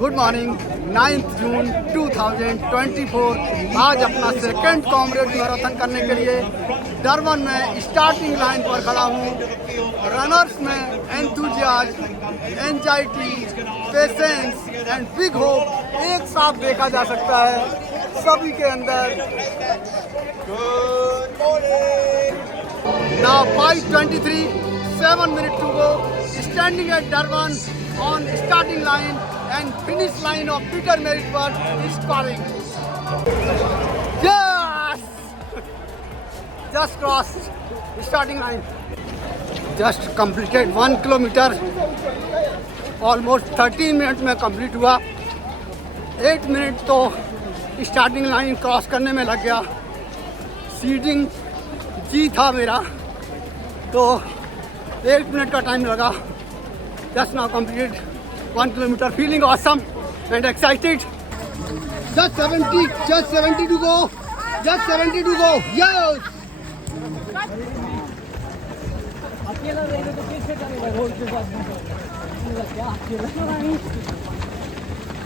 Good morning. 9 जून 2024 आज अपना second comrade marathon करने के लिए डरबन में स्टार्टिंग लाइन पर खड़ा हूँ। रनर्स में enthusiasm, anxiety, patience and big hope एक साथ देखा जा सकता है सभी के अंदर। Now 5:23, 7 minutes to go. Standing at Durban on starting line and finish line of Peter Meritberg is calling. Yes! Just crossed starting line. Just completed 1 kilometer. Almost 13 minutes में complete हुआ। 8 मिनट तो स्टार्टिंग लाइन क्रॉस करने में लग गया। Seeding जी था मेरा, तो 8 मिनट का टाइम लगा। Just now completed 1 kilometer, feeling awesome and excited. Just 70 to go. Just 70 to go. Yes.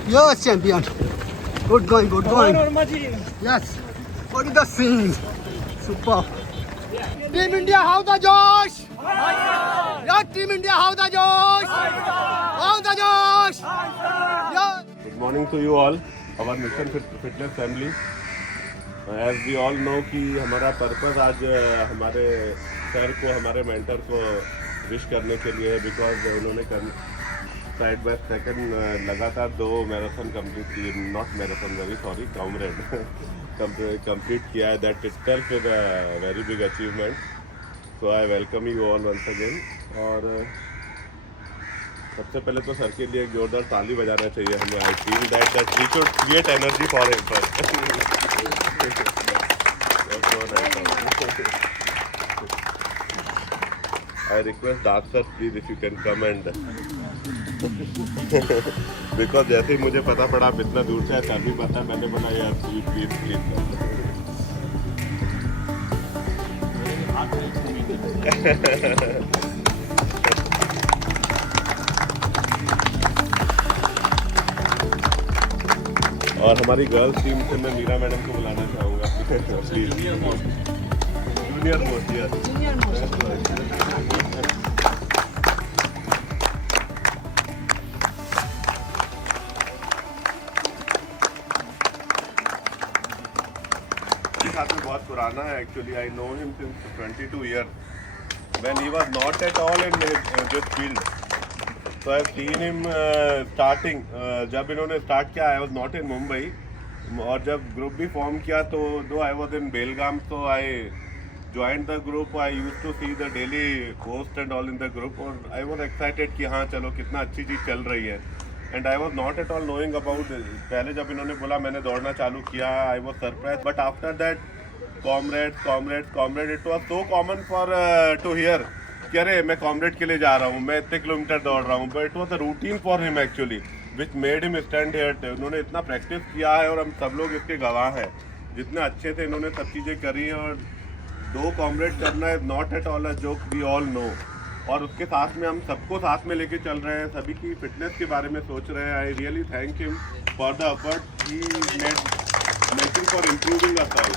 Yes, champion. Good going, good going. Yes. What is the scene? Super. Team India, how the Josh? Yeah, Team India, how the Josh? How the Josh? Yeah. Good morning to you all, our Mission Fitness family. As we all know कि हमारा purpose आज हमारे sir को, हमारे mentor को wish करने के लिए है, बिकॉज उन्होंने साइड बाय सेकंड लगातार 2 मैराथन कंप्लीट किए, not marathon, very sorry, Comrade complete किया है। That itself is a very big achievement. So I welcome you all once again. और सबसे पहले तो सर के लिए एक जोरदार ताली बजाना चाहिए हमें। I feel that we should create energy for him first. I request Das sir please if you can come and because जैसे ही मुझे पता पड़ा आप इतना दूर से सर भी पता, मैंने बोला यार प्लीज प्लीज। और हमारी गर्ल्स टीम से मैं मीरा मैडम को बुलाना चाहूँगा प्लीज। Junior most. साथ में बहुत पुराना है actually. I know him since 22 years when he was not at all in this field. So I have seen him starting. जब इन्होंने स्टार्ट किया, I was not in Mumbai, और जब ग्रुप भी फॉर्म किया तो दो I was in Belgaum, so I joined the group. I used to see the daily post and all in the group, और I was excited कि हाँ चलो कितना अच्छी चीज़ चल रही है। And I was not at all knowing about. पहले जब इन्होंने बोला मैंने दौड़ना चालू किया, I was surprise, but after that Comrade it was so common for to hear कि अरे मैं कॉमरेड के लिए जा रहा हूँ, मैं इतने किलोमीटर दौड़ रहा हूँ, but it was a routine for him actually which made him stand here. उन्होंने इतना प्रैक्टिस किया है और हम सब लोग इसके गवाह हैं। जितने अच्छे से इन्होंने सब चीज़ें करी हैं, और 2 कॉमरेड करना is not at all a joke, we all know. और उसके साथ में हम सबको साथ में लेके चल रहे हैं, सभी की फिटनेस के बारे में सोच रहे हैं। I really thank him for the effort he making for improving us all.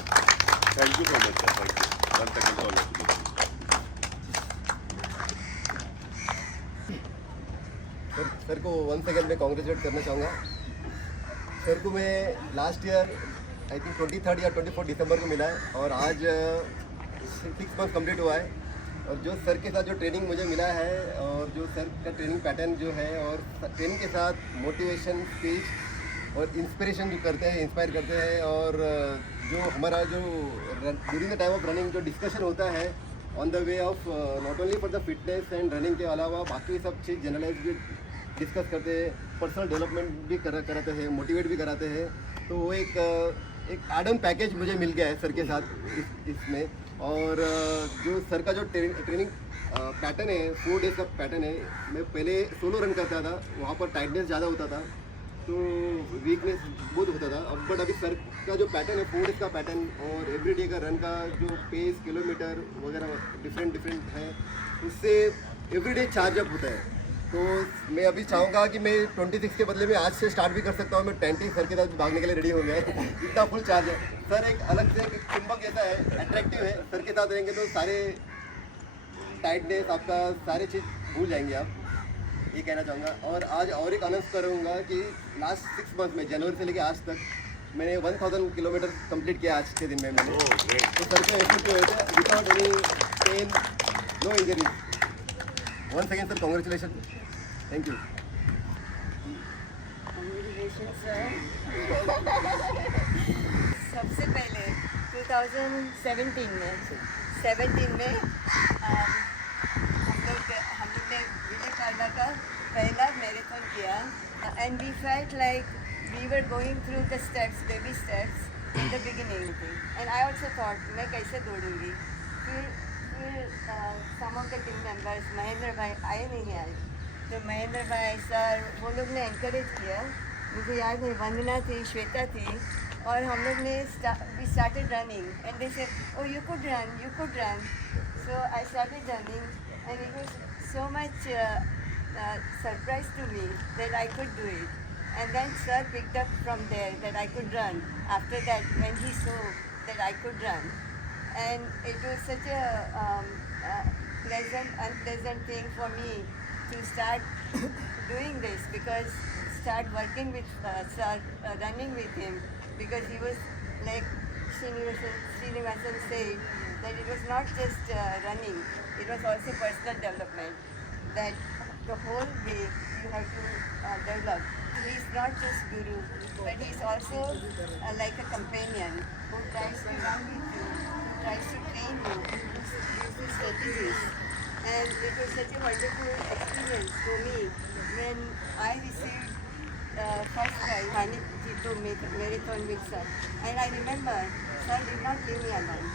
Thank you so much sir, thank you one second for sir को 1 सेकंड में कॉन्ग्रेचुलेट करना चाहूँगा। सर को मैं लास्ट ईयर आई थिंक 23 या 24 दिसंबर को मिला है, और आज 6 मंथ कंप्लीट हुआ है। और जो सर के साथ जो ट्रेनिंग मुझे मिला है, और जो सर का ट्रेनिंग पैटर्न जो है, और ट्रेनिंग के साथ मोटिवेशन, स्पीच और इंस्पिरेशन जो करते हैं, इंस्पायर करते हैं, और जो हमारा जो during the time of running जो डिस्कशन होता है on the way of not only for the fitness and running के अलावा बाकी सब चीज़ जनरलाइज भी डिस्कस करते हैं, पर्सनल डेवलपमेंट भी कराते हैं, मोटिवेट भी कराते हैं। तो वो एक एडम पैकेज मुझे मिल गया है सर के साथ इसमें। और जो सर का जो ट्रेनिंग पैटर्न है, 4 डेज़ का पैटर्न है। मैं पहले सोलो रन करता था, वहाँ पर टाइटनेस ज़्यादा होता था, तो वीकनेस बहुत होता था। अब बट अभी सर का जो पैटर्न है, 4 डेज़ का पैटर्न, और एवरीडे का रन का जो पेस, किलोमीटर वगैरह डिफरेंट है, उससे एवरीडे चार्ज अप होता है। तो मैं अभी चाहूँगा कि मैं 26 के बदले में आज से स्टार्ट भी कर सकता हूँ। मैं 20 सर के साथ भागने के लिए रेडी हो गया है। इतना फुल चार्ज है सर। एक अलग से एक चुंबक जैसा है, अट्रैक्टिव है। सर के साथ रहेंगे तो सारे टाइटनेस आपका सारी चीज़ भूल जाएंगे आप, ये कहना चाहूँगा। और आज और एक अनाउंस करूँगा कि लास्ट 6 मंथ में, जनवरी से लेकर आज तक मैंने 1000 किलोमीटर कंप्लीट किया आज के दिन में मैंने। तो सर के एफर्ट हुए थे without any pain, no injury. Once again sir, congratulation, thank you. सबसे पहले 2017 में हम लोग ने विजयवाड़ा का पहला मैराथन किया and we felt like we were going through the steps, baby steps in the beginning and I also thought मैं कैसे दौड़ूंगी। फिर some of the team members, Mahendra भाई आए नहीं आज, तो महेंद्र भाई सर वो लोग ने एनकरेज किया। मुझे याद है वंदना थी, श्वेता थी, और हम लोग ने we started running and they said oh you could run. So I started running and it was so much surprise to me that I could do it. And then sir picked up from there that I could run. After that, when he saw that I could run, and it was such a unpleasant thing for me to start doing this, because start working with sir, running with him, because he was like Srinivasan said that it was not just running, it was also personal development, that the whole way you have to develop. He is not just guru, but he is also like a companion who tries to run with you, who tries to train you, who uses strategies. And it was such a wonderful experience for me when I received first prize, Hanit Marathon with sir. And I remember sir did not leave me alone.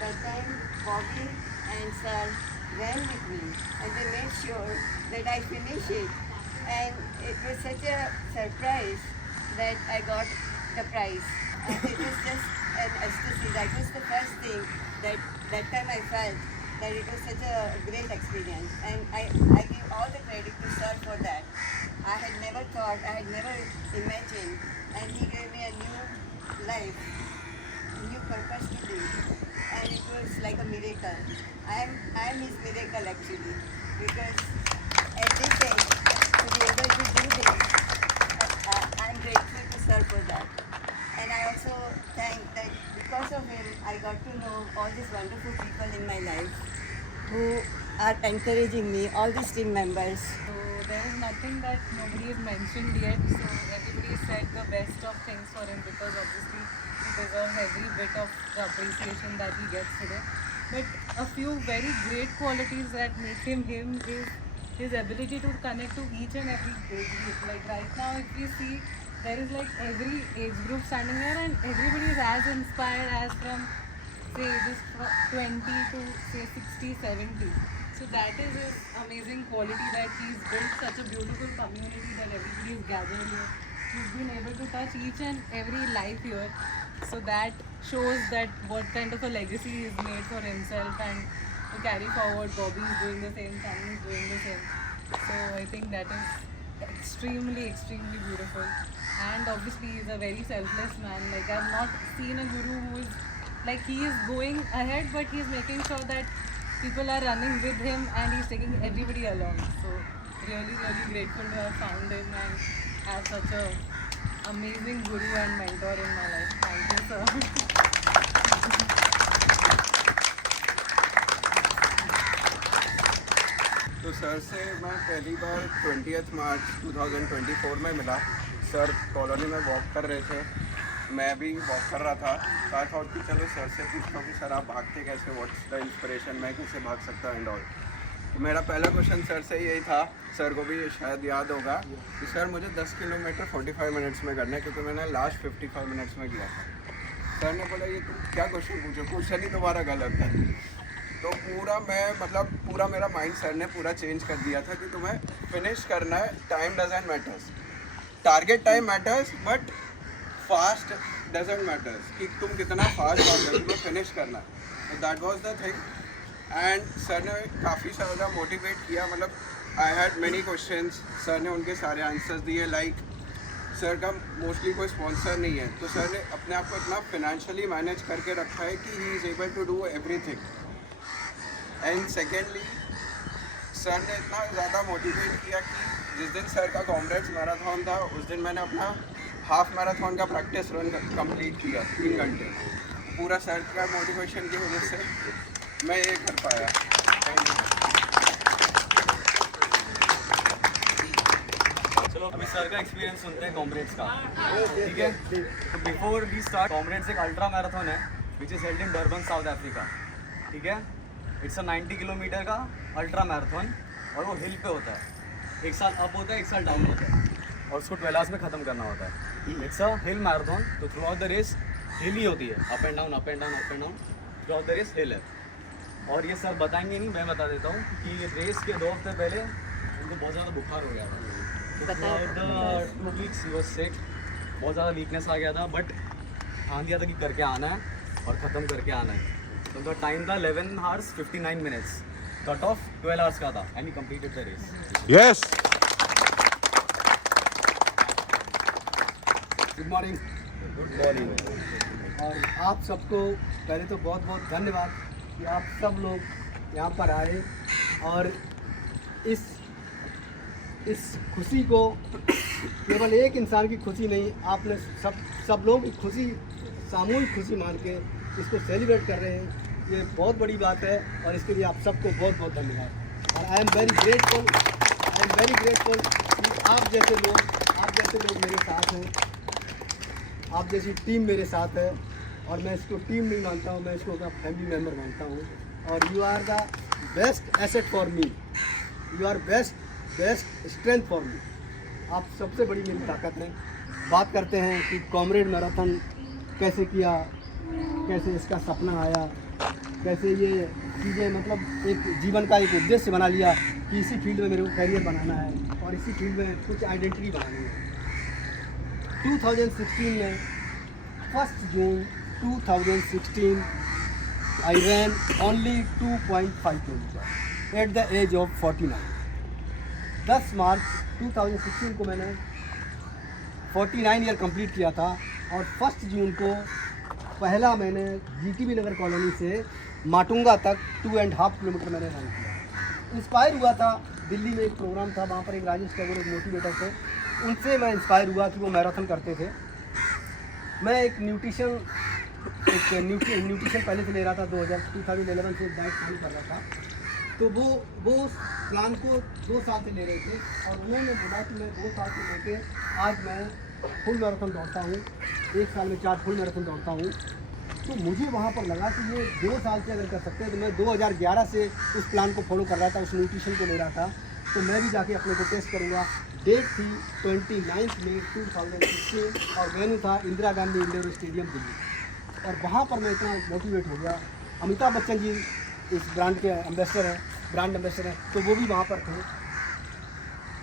That time Bobby and sir ran with me and they made sure that I finish it. And it was such a surprise that I got the prize. And it was just an ecstasy. That was the first thing that time I felt that it was such a great experience. And I give all the credit to sir for that. I had never thought, I had never imagined, and he gave me a new life, new purpose to live, and it was like a miracle. I am his miracle actually, because everything to be able to do this, I am grateful to sir for that. And I also thank that because of him I got to know all these wonderful people in my life who are encouraging me, all these team members. So there is nothing that nobody has mentioned yet. So everybody said the best of things for him, because obviously he deserves every bit of the appreciation that he gets today. But a few very great qualities that make him him is his ability to connect to each and every age group. Like right now, if we see, there is like every age group standing here, and everybody is as inspired as from say this 20 to say 60, 70. So that is his amazing quality, that he's built such a beautiful community, that everybody is gathered here. He's been able to touch each and every life here. So that shows that what kind of a legacy he's made for himself, and to carry forward. Bobby is doing the same, Sunny is doing the same. So I think that is extremely beautiful. And obviously he's a very selfless man. Like I've not seen a guru who is like, he is going ahead, but he's making sure that people are running with him and he's taking everybody along. So really grateful to have found him and have such a amazing guru and mentor in my life. Thank you, sir. तो sir से मैं पहली बार 20 मार्च 2024 में मिला। Sir colony में walk कर रहे थे, मैं भी वॉक कर रहा था। तो आई थॉट कि चलो सर से पूछता हूँ कि सर आप भागते कैसे, व्हाट्स द इंस्पिरेशन, मैं कैसे भाग सकता हूँ एंड ऑल। तो मेरा पहला क्वेश्चन सर से यही था, सर को भी शायद याद होगा कि सर मुझे 10 किलोमीटर 45 मिनट्स में करना है, क्योंकि मैंने लास्ट 55 मिनट्स में किया था। सर ने बोला ये तुम क्या क्वेश्चन पूछो, क्वेश्चन ही तुम्हारा गलत है। तो पूरा मेरा माइंड सर ने पूरा चेंज कर दिया था कि तुम्हें फिनिश करना है, time doesn't matters, target time matters but fast doesn't matters, कि तुम कितना फास्ट भागोगे, तुम्हें फिनिश करना है। तो that was the thing. And sir ने काफ़ी ज़्यादा मोटिवेट किया, मतलब I had many questions, sir ने उनके सारे आंसर्स दिए। लाइक सर का मोस्टली कोई स्पॉन्सर नहीं है, तो सर ने अपने आप को इतना फिनेंशियली मैनेज करके रखा है कि he is able to do everything. And secondly sir ने इतना ज़्यादा मोटिवेट किया कि जिस दिन सर का कॉमरेड्स मैराथन था उस दिन मैंने अपना हाफ मैराथन का प्रैक्टिस रन कंप्लीट किया 3 घंटे। पूरा सर का मोटिवेशन की वजह से मैं ये कर पाया। Thank you. चलो अभी सर का एक्सपीरियंस सुनते हैं कॉमरेड्स का, ठीक है। तो बिफोर वी स्टार्ट, कॉमरेड्स एक अल्ट्रा मैराथन है which is held in Durban, south Africa, ठीक है। इट्स अ 90 किलोमीटर का अल्ट्रा मैराथन और वो हिल पे होता है। एक साल अप होता है, एक साल डाउन होता है और उसको 12 आवर्स में ख़त्म करना होता है। इट्स अ हिल मैराथन, तो throughout the race hill ही होती है, up and down up and down up and down, throughout the race hill है। और ये सर बताएंगे नहीं, मैं बता देता हूँ कि रेस के 2 हफ्ते पहले उनको बहुत ज़्यादा बुखार हो गया था। तो 2 weeks he was sick, बहुत ज़्यादा वीकनेस आ गया था, बट ठान दिया था कि करके आना है और ख़त्म करके आना है। तो उनका टाइम था 11 hours 59 minutes, cut off 12 hours का था, and he completed the race. Yes. Good morning. Good morning. और आप सबको पहले तो बहुत बहुत धन्यवाद कि आप सब लोग यहाँ पर आए और इस खुशी को केवल एक इंसान की खुशी नहीं, आपने सब लोग की खुशी, सामूहिक खुशी मान के इसको सेलिब्रेट कर रहे हैं। ये बहुत बड़ी बात है और इसके लिए आप सबको बहुत बहुत धन्यवाद। और आई एम वेरी ग्रेटफुल कि आप जैसे लोग मेरे साथ हैं, आप जैसी टीम मेरे साथ है। और मैं इसको टीम नहीं मानता हूँ, मैं इसको अपना फैमिली मेम्बर मानता हूँ। और you are the best asset for me, you are best strength for me. आप सबसे बड़ी मेरी ताकत है। बात करते हैं कि कॉमरेड मैराथन कैसे किया, कैसे इसका सपना आया, कैसे ये चीज़ें, मतलब एक जीवन का एक उद्देश्य बना लिया कि इसी फील्ड में मेरे को करियर बनाना है और इसी फील्ड में कुछ आइडेंटिटी बनानी है। 2016 में 1 जून 2016 I ran only 2.5 kilometre at the age of 49। 10 मार्च 2016 को मैंने 49 ईयर कंप्लीट किया था और 1 जून को पहला मैंने जीटीबी नगर कॉलोनी से माटुंगा तक 2.5 किलोमीटर मैंने रन किया। इंस्पायर हुआ था, दिल्ली में एक प्रोग्राम था, वहाँ पर एक राजेश टैगोर एक मोटिवेटर थे, उनसे मैं इंस्पायर हुआ कि वो मैराथन करते थे। मैं एक न्यूट्रिशन पहले से ले रहा था, 2011 से डाइट फॉलो कर रहा था। तो वो उस प्लान को 2 साल से ले रहे थे और उन्होंने बोला कि मैं 2 साल से लेके आज मैं फुल मैराथन दौड़ता हूँ, 1 साल में 4 फुल मैराथन दौड़ता हूँ। तो मुझे वहाँ पर लगा कि ये 2 साल से अगर कर सकते हैं, तो मैं 2011 से उस प्लान को फॉलो कर रहा था, उस न्यूट्रिशन को ले रहा था, तो मैं भी जाके अपने को टेस्ट करूँगा। डेट थी 29 मई 2016 और वेन्यू था इंदिरा गांधी इंडोर स्टेडियम दिल्ली। और वहाँ पर मैं इतना मोटिवेट हो गया। अमिताभ बच्चन जी इस ब्रांड के ब्रांड एम्बेसडर हैं, तो वो भी वहाँ पर थे।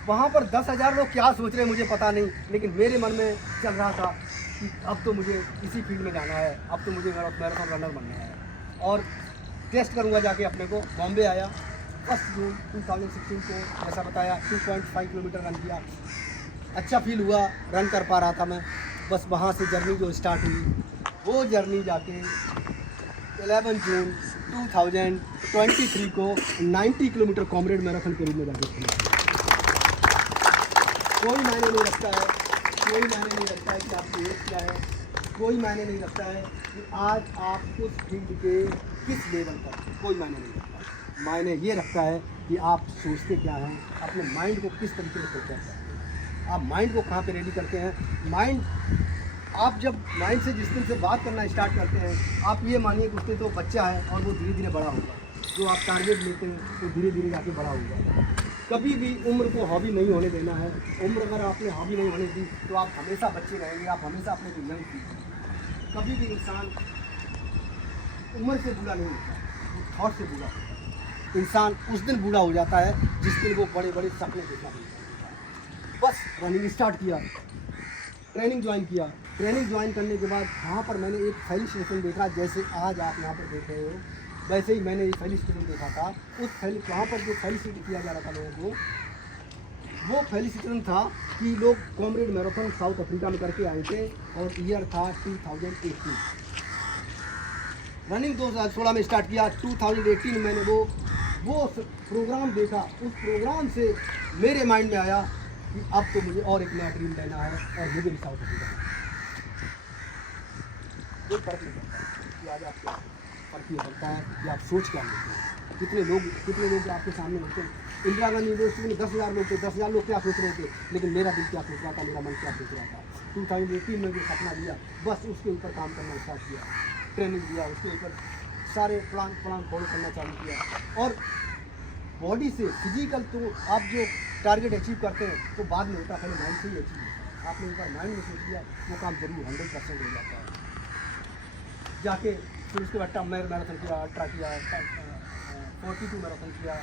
वहाँ पर 10,000 लोग क्या सोच रहे हैं मुझे पता नहीं, लेकिन मेरे मन में चल रहा था कि अब तो मुझे इसी फील्ड में जाना है, अब तो मुझे मैराथन रनर बनना है और टेस्ट करूँगा जाके अपने को। बॉम्बे आया 1 जून 2016 को, जैसा बताया 2.5 किलोमीटर रन किया। अच्छा फील हुआ, रन कर पा रहा था मैं। बस वहाँ से जर्नी जो स्टार्ट हुई, वो जर्नी जाके 11 जून 2023 को 90 किलोमीटर कॉमरेड मैराथन के रूप में जाके खेला। कोई मायने नहीं रखता है कि आपकी एज क्या है, कोई मायने नहीं रखता है कि आज आप उस फील्ड के किस लेवल पर, कोई मायने नहीं रखता। मायने ये रखता है कि आप सोचते क्या हैं, अपने माइंड को किस तरीके से प्रिपेयर करते हैं, आप माइंड को कहाँ पे रेडी करते हैं। माइंड, आप जब माइंड से जिस दिन से बात करना स्टार्ट करते हैं, आप ये मानिए कि उससे तो बच्चा है और वो धीरे धीरे बड़ा होगा। जो आप टारगेट लेते हैं तो धीरे धीरे जाके बड़ा होगा। कभी भी उम्र को हॉबी नहीं होने देना है। उम्र अगर आपने हॉबी नहीं होने दी तो आप हमेशा बच्चे रहेंगे, आप हमेशा अपने को यंग फील करेंगे। कभी भी इंसान उम्र से बूढ़ा नहीं होता, थॉट से बूढ़ा होता है। इंसान उस दिन बूढ़ा हो जाता है जिस दिन वो बड़े बड़े सपने देखना शुरू करता है। बस रनिंग स्टार्ट किया, ट्रेनिंग ज्वाइन किया। ट्रेनिंग ज्वाइन करने के बाद वहाँ पर मैंने एक फैली स्टेशन देखा, जैसे आज आप यहाँ पर देख रहे हो, वैसे ही मैंने एक फैली स्टेशन देखा था। उस वहाँ पर जो फैली स्टेशन किया जा रहा था लोगों को, वो फेलिसिटेशन था कि लोग कॉमरेड मैराथन साउथ अफ्रीका में करके आए थे और ईयर था 2018। रनिंग 2016 में स्टार्ट किया, 2018 में मैंने वो प्रोग्राम देखा। उस प्रोग्राम से मेरे माइंड में आया कि अब तो मुझे और एक नया ड्रीम लेना है और मुझे भी साउथ अफ्रीका में। कोई फर्क नहीं पड़ता कि आज आप क्या फर्क नहीं पड़ता है कि आप सोच क्या लेते हैं। कितने लोग आपके सामने होते हैं। इंदिरा गांधी यूनिवर्सिटी में 10,000 लोग थे, 10,000 लोग क्या सोच रहे थे, लेकिन मेरा दिल क्या सोच रहा था, मेरा मन क्या सोच रहा था। 2018 में जो सपना लिया, बस उसके ऊपर काम करना स्टार्ट किया, ट्रेनिंग दिया, उसके ऊपर सारे प्लान फॉलो करना चालू किया। और बॉडी से फिजिकल तो आप जो टारगेट अचीव करते हैं तो बाद में होता है, पहले माइंड से ही अचीव होता है। आपने एक बार माइंड में सोच लिया, वो काम जरूर 100% हो जाता है। जाके फिर उसके बाद टर्म मैराथन किया, अल्ट्रा किया, 42 मैराथन किया।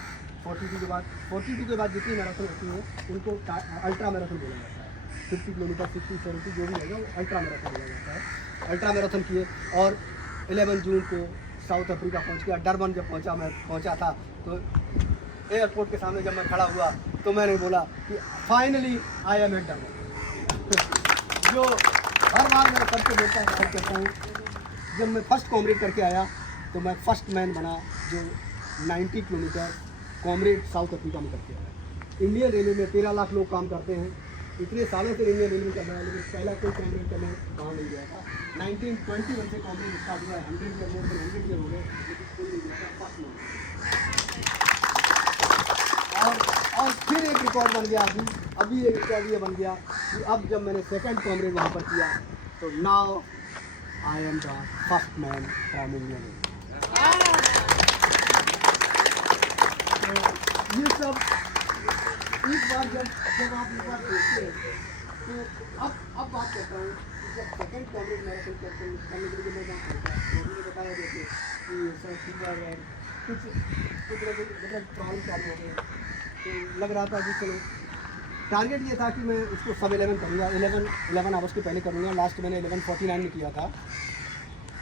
42 के बाद जितनी मैराथन होती है उनको अल्ट्रा मैराथन बोला जाता है। 50 किलोमीटर, 60, 70 जो भी होगा वो अल्ट्रा मैराथन बोला जाता है। अल्ट्रा मैराथन किए और 11 जून को साउथ अफ्रीका पहुंच गया। डरबन जब पहुंचा था तो एयरपोर्ट के सामने जब मैं खड़ा हुआ तो मैंने बोला कि finally I am at Durban. जो हर बार मैं सबको बोलता हूँ, जब मैं फर्स्ट कॉमरेड करके आया तो मैं फर्स्ट मैन बना जो 90 किलोमीटर कॉमरेड साउथ अफ्रीका में करके आया। इंडियन रेलवे में 13 लाख लोग काम करते हैं। इतने सालों से इंडियन रेलवे कर रहा है, लेकिन पहला कोई कॉमरेड करने वहाँ नहीं गया था। 1921 से कॉमरेड स्टार्ट हुआ है, 100 ईयर मोर देन 100 ईयर हो गए, लेकिन कोई नहीं गया था फर्स्ट मैन। और फिर एक रिकॉर्ड बन गया, अभी एक रिकॉर्ड ये बन गया कि अब जब मैंने सेकंड कॉमरेड वहाँ पर किया तो now I am the first man from Indian. ये सब एक बार जब आप एक बार देखते हैं तो अब बात करता हूँ कि जब सेकंड कॉमरेड मैराथन करने के लिए मैं वहाँ पहुँचा, लोगों ने बताया जैसे कि सर फीवर और कुछ मतलब प्रॉब्लम चालू हो गए, तो लग रहा था कि चलो टारगेट ये था कि मैं उसको सब 11 करूँगा, 11 आवर्स के पहले करूँगा। लास्ट मैंने 11:49 में किया था।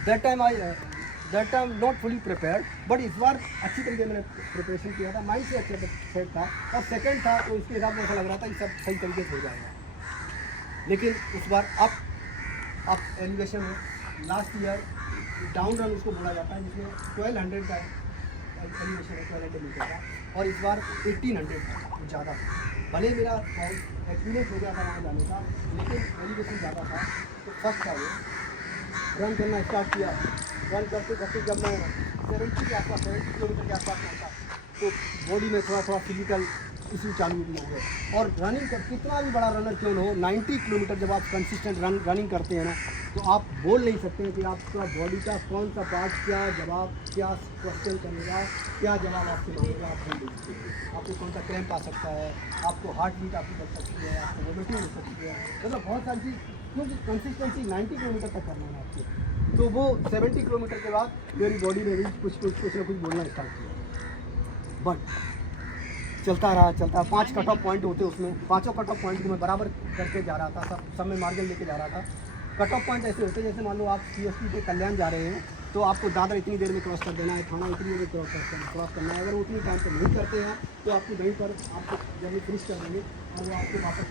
That time not fully prepared, but इस बार अच्छी तरीके मैंने प्रिपरेशन किया था, माइंड से अच्छा सेट था। और सेकंड था तो इसके हिसाब से ऐसा लग रहा था कि सब सही तरीके से हो जाएगा। लेकिन इस बार अप एलिवेशन है। लास्ट ईयर डाउन रन उसको बोला जाता है, जिसमें 1200 का एलिवेशन है, 1200 मीटर का, और इस बार 1800 था, कुछ ज़्यादा था। भले मेरा एक्सपीरियंस हो गया था वहाँ जाने का, लेकिन एलिवेशन ज़्यादा था। तो फर्स्ट था वो, रन करना स्टार्ट किया। रन करते जब मैं 70 के आसपास 70 किलोमीटर के आसपास पहुँचा तो बॉडी में थोड़ा फिजिकल इशू चालू हो गए। और रनिंग कर कितना भी बड़ा रनर क्यों ना हो, 90 किलोमीटर जब आप कंसिस्टेंट रनिंग करते हैं ना, तो आप बोल नहीं सकते हैं कि आपका बॉडी का कौन सा पार्ट क्या जवाब, क्या क्वेश्चन करेगा, क्या जवाब आपसे मांगेगा, आप बोल नहीं सकते। आपको कौन सा क्रैम्प आ सकता है, आपको हार्ट बीट आपकी बढ़ सकती है, आपको वोमिटिंग हो सकती है, मतलब बहुत सारी चीज़, क्योंकि कंसिस्टेंसी 90 किलोमीटर तक करना है आपको। तो वो 70 किलोमीटर के बाद मेरी बॉडी ने भी कुछ ना कुछ बोलना स्टार्ट किया। बट चलता रहा 5 कट ऑफ पॉइंट होते उसमें, 5 कट ऑफ पॉइंट को मैं बराबर करके जा रहा था, सब में मार्जिन लेके जा रहा था। कट ऑफ पॉइंट ऐसे होते हैं जैसे मान लो आप CST पे कल्याण जा रहे हैं तो आपको दादर इतनी देर में क्रॉस कर देना है, थाना इतनी देर में क्रॉस करना है। अगर वो उतनी टाइम पर नहीं करते हैं तो आपकी वहीं पर आपको जर्नी फिनिश कर देंगे और वो आपको वापस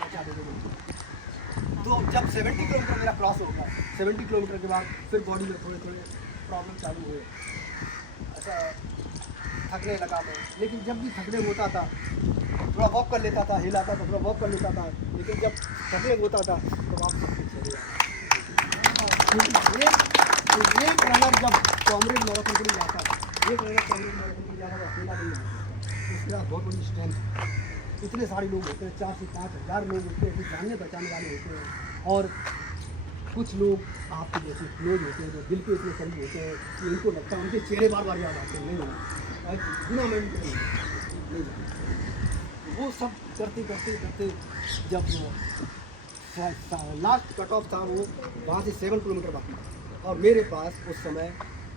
पहुँचा देंगे। तो जब 70 किलोमीटर मेरा क्रॉस होगा, 70 किलोमीटर के बाद फिर बॉडी में थोड़े प्रॉब्लम चालू हुए, ऐसा थकने लगा मैं। लेकिन जब भी थकने होता था थोड़ा वॉक कर लेता था, हिलाता था, थोड़ा वॉक कर लेता था, लेकिन जब थकने होता था तो वापस चले जाता। एक रनर जब कॉमरेड मैराथन के लिए जाता है, एक रनर कॉमरेड मैराथन के लिए जाता है अकेला नहीं जाता, उसके बाद बहुत बड़ी स्ट्रेंथ। इतने सारे लोग होते हैं, 4 से 5 हज़ार लोग होते हैं, जानने पहचानने वाले होते हैं, और कुछ लोग आपके जैसे क्लोज होते हैं जो दिल के इतने करीब होते हैं कि इनको लगता है, उनके चेहरे बार बार याद आते हैं, नहीं जाना बिना मैं नहीं जाना। वो सब करते जब लास्ट कट ऑफ था वो वहाँ से 7 किलोमीटर बाकी था और मेरे पास उस समय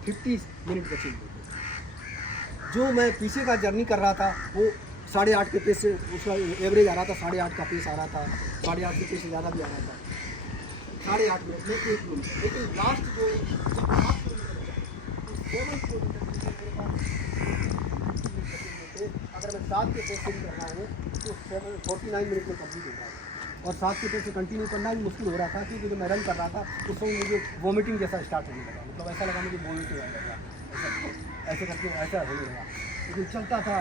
50 मिनट बचे हुए थे। जो मैं पीछे का जर्नी कर रहा था वो 8.5 के पेस से उसका एवरेज आ रहा था, 8.5 का पेस आ रहा था, 8.5 के पेस से ज़्यादा भी आ रहा था, 8.5 मिनट में 1 किलोमीटर। लेकिन लास्ट जो 7 किलोमीटर अगर मैं 7 के पेस से भी करना है तो 49 मिनट में कंप्लीट होगा। और 7 के पेस से कंटिन्यू करना भी मुश्किल हो रहा था क्योंकि जब मैं रन कर रहा था उस समय मुझे वॉमिटिंग जैसा स्टार्ट होने लगा, मतलब ऐसा लगा मुझे वॉमिट होने लगा, ऐसे करके ऐसा होने लगा। लेकिन चलता था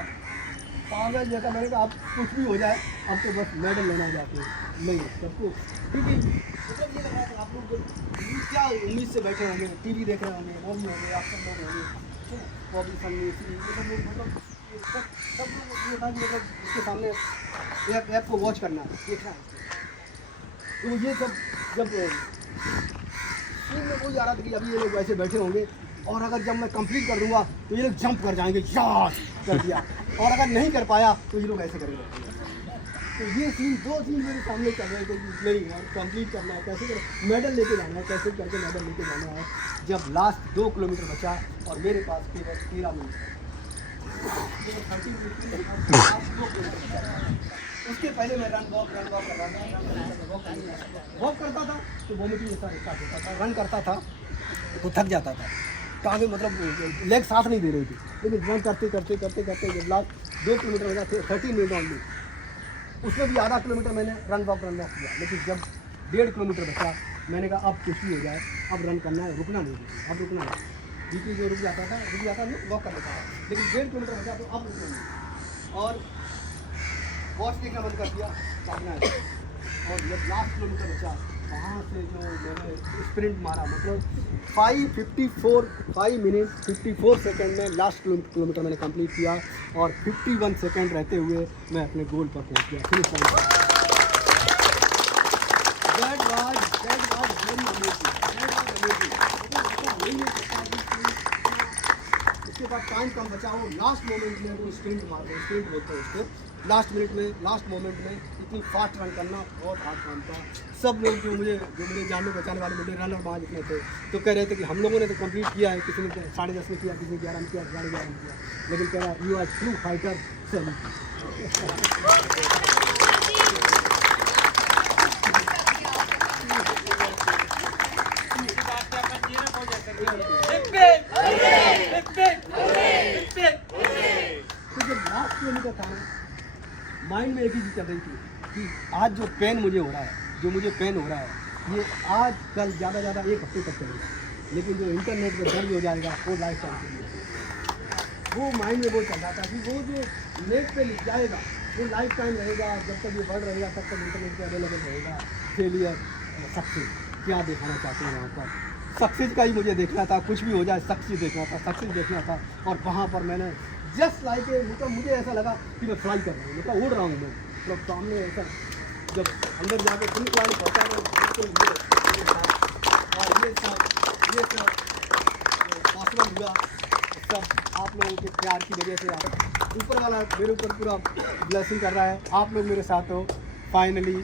पागल जैसा। मैंने कहा अब कुछ भी हो जाए अब तो बस मेडल लेना जाते हैं, नहीं सबको क्योंकि मतलब ये लग रहा था आप लोग क्या उम्मीद से बैठे होंगे, टीवी देख रहे होंगे, वो भी होंगे, आप सब लोग होंगे, वो भी सब लोग मतलब सब लोग ये था कि मतलब उसके सामने ऐप को वॉच करना है, देखना है। तो ये सब जब सीन में वही आ रहा था कि अभी ये लोग ऐसे बैठे होंगे और अगर जब मैं कंप्लीट कर दूंगा तो ये लोग जंप कर जाएंगे, यार कर दिया, और अगर नहीं कर पाया तो ये लोग ऐसे करेंगे। तो ये सीन 2 सीन मेरे सामने चल रहे थे कि नहीं यार कंप्लीट करना है, कैसे कर मेडल लेके जाना है, कैसे करके मेडल लेके जाना है। जब लास्ट 2 किलोमीटर बचा और मेरे पास केवल 13 मिनट, उसके पहले मैं वॉक कर रहा था, वॉक करता था तो वॉमिटिंग जैसा स्टार्ट होता था, रन करता था तो थक जाता था, टांगे मतलब लेग साथ नहीं दे रही थी। लेकिन रन करते करते करते करते जब लास्ट 2 किलोमीटर बचा 13 मिनट ऑनली, उसमें भी आधा किलोमीटर मैंने रन वॉक किया। लेकिन जब 1.5 किलोमीटर बचा मैंने कहा अब कुछ भी हो जाए अब रन करना है, रुकना नहीं, अब रुकना नहीं। बीच में जो रुक जाता था नहीं वॉक कर लेता था, लेकिन 1.5 किलोमीटर बचा तो अब रुकना नहीं। और वॉच देखना बंद कर दिया, भागना है। और जब लास्ट किलोमीटर बचा वहाँ से जो मैंने स्प्रिंट मारा, मतलब 5 मिनट 54 सेकंड में लास्ट किलोमीटर मैंने कंप्लीट किया और 51 सेकंड रहते हुए मैं अपने गोल पर पहुँच गया, फिनिश लाइन पर। That was very amazing. उसके बाद टाइम कम बचा, वो लास्ट मोमेंट में वो स्प्रिंट मारते हैं, स्प्रिंट बोलते हैं उसको, लास्ट मिनट में लास्ट मोमेंट में इतनी फास्ट रन करना बहुत हार्ड काम था। सब लोग जो मेरे जान में बचाने वाले मेरे रनर वहाँ जितने थे तो कह रहे थे कि हम लोगों ने तो कंप्लीट किया है, किसी ने 10:30 में किया, किसी ने 11 में किया, 11:30 में किया, लेकिन कह रहा यू आर ट्रू फाइटर। तो जब लास्ट किलोमीटर था माइंड में एक ही चीज़ चल रही थी कि आज जो पेन मुझे हो रहा है, ये आज कल ज़्यादा 1 हफ्ते तक चलेगा, लेकिन जो इंटरनेट पर दर्ज हो जाएगा वो लाइफ टाइम के लिए। वो माइंड में वो चल रहा था कि वो जो नेट पे लिख जाएगा वो लाइफ टाइम रहेगा, जब तक ये बढ़ रहेगा तब तक इंटरनेट पर अवेलेबल रहेगा। फेलियर सक्सेस क्या दिखाना चाहते हैं वहाँ पर, सक्सेस का ही मुझे देखना था, कुछ भी हो जाए सक्सेस देखना था। और वहाँ पर मैंने जस्ट लाइक मतलब मुझे ऐसा लगा कि मैं फ्लाई कर रहा हूँ, मतलब उड़ रहा हूँ मैं, मतलब सामने ऐसा जब अंदर जाके फिनिश लाइन पहुँचा और ये सब पॉसिबल हुआ सब आप लोगों के प्यार की वजह से। ऊपर वाला मेरे ऊपर पूरा ब्लेसिंग कर रहा है, आप लोग मेरे साथ हो। फाइनली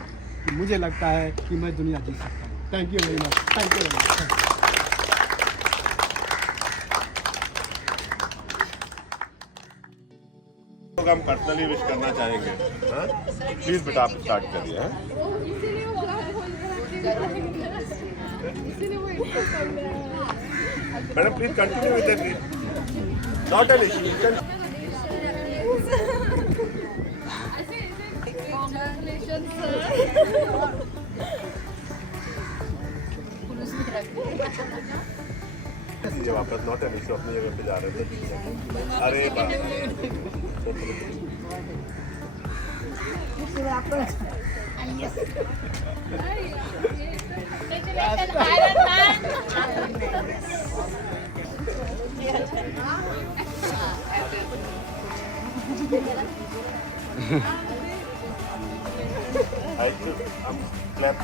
मुझे लगता है कि मैं दुनिया जीत सकता हूँ। Thank you very much, thank you very much. हम पर्सनली विश करना चाहेंगे, प्लीज बेटा आप स्टार्ट करिए। Madam please continue with the not an issue. ये वापस नॉट एन इशू, अपनी जगह पे जा रहे थे। अरे क्लैप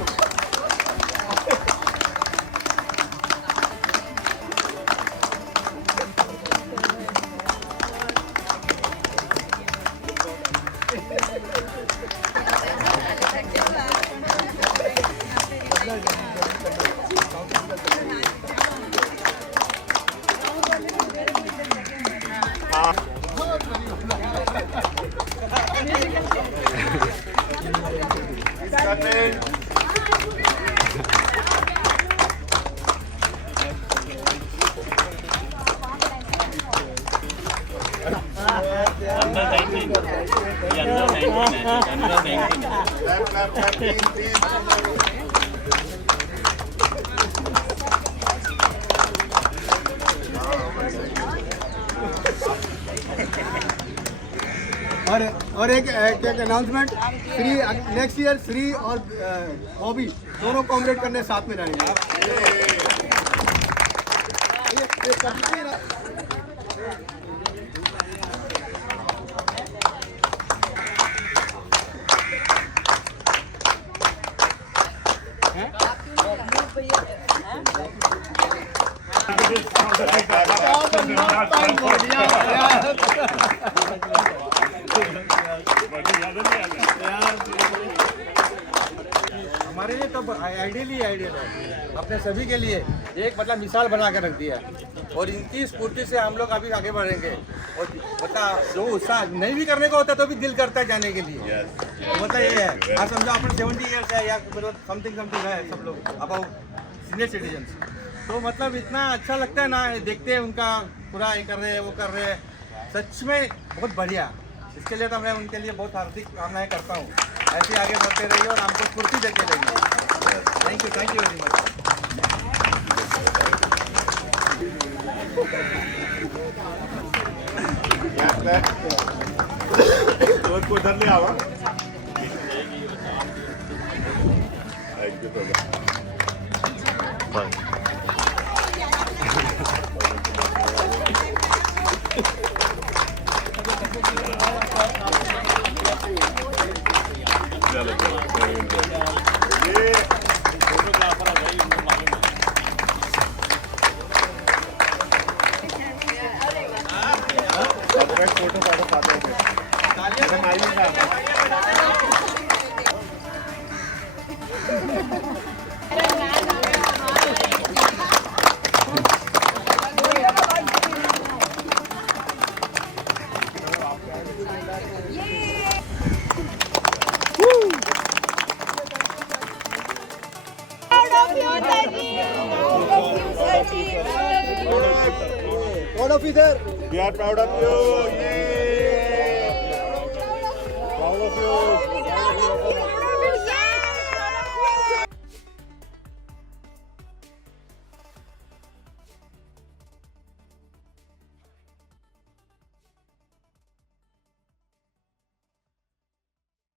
अंदर Clap, clap, clap, please. और एक announcement, Shri next year Shri और बॉबी दोनों कॉम्रेड करने साथ में रहेंगे। हमारे लिए तो आइडियल है, अपने सभी के लिए एक मतलब मिसाल बना के रख दिया और इनकी स्फूर्ति से हम लोग अभी आगे बढ़ेंगे। और मतलब जो उत्साह नहीं भी करने को होता तो भी दिल करता है जाने के लिए। तो मतलब ये है, आप समझो अपने 70 ईयर्स है या मतलब समथिंग है सब लोग अबाउट सीनियर सिटीजन्स, तो मतलब इतना अच्छा लगता है ना, देखते हैं उनका पूरा ये कर रहे हैं वो कर रहे हैं, सच में बहुत बढ़िया। इसके लिए तो मैं उनके लिए बहुत हार्दिक कामनाएं करता हूँ, ऐसे आगे बढ़ते रहिए और हमको स्फूर्ति देते रहिए। Thank you very much. तो उधर ले आओ। Thank you so much. चलो ये फोटोग्राफर है भाई, उनको मालूम है। फोटो पाते Proud of you, sir. We are proud of you. Yay! Proud of you.